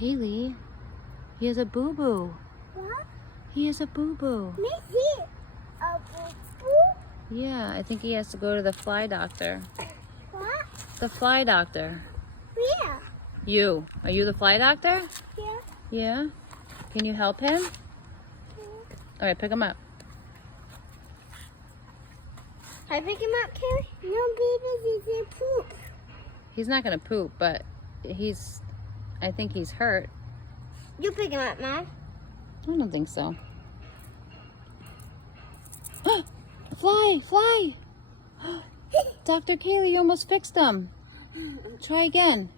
Kalie, he has a boo-boo. What? He has a boo-boo. Maybe a boo-boo? Yeah, I think he has to go to the fly doctor. What? The fly doctor. Where? You. Are you the fly doctor? Yeah. Yeah? Can you help him? All right, pick him up. Can I pick him up, Kalie? No, baby, he's in poop. He's not gonna poop, but I think he's hurt. You pick him up, Mom. I don't think so. Fly, fly! Dr. Kalie, you almost fixed him. Try again.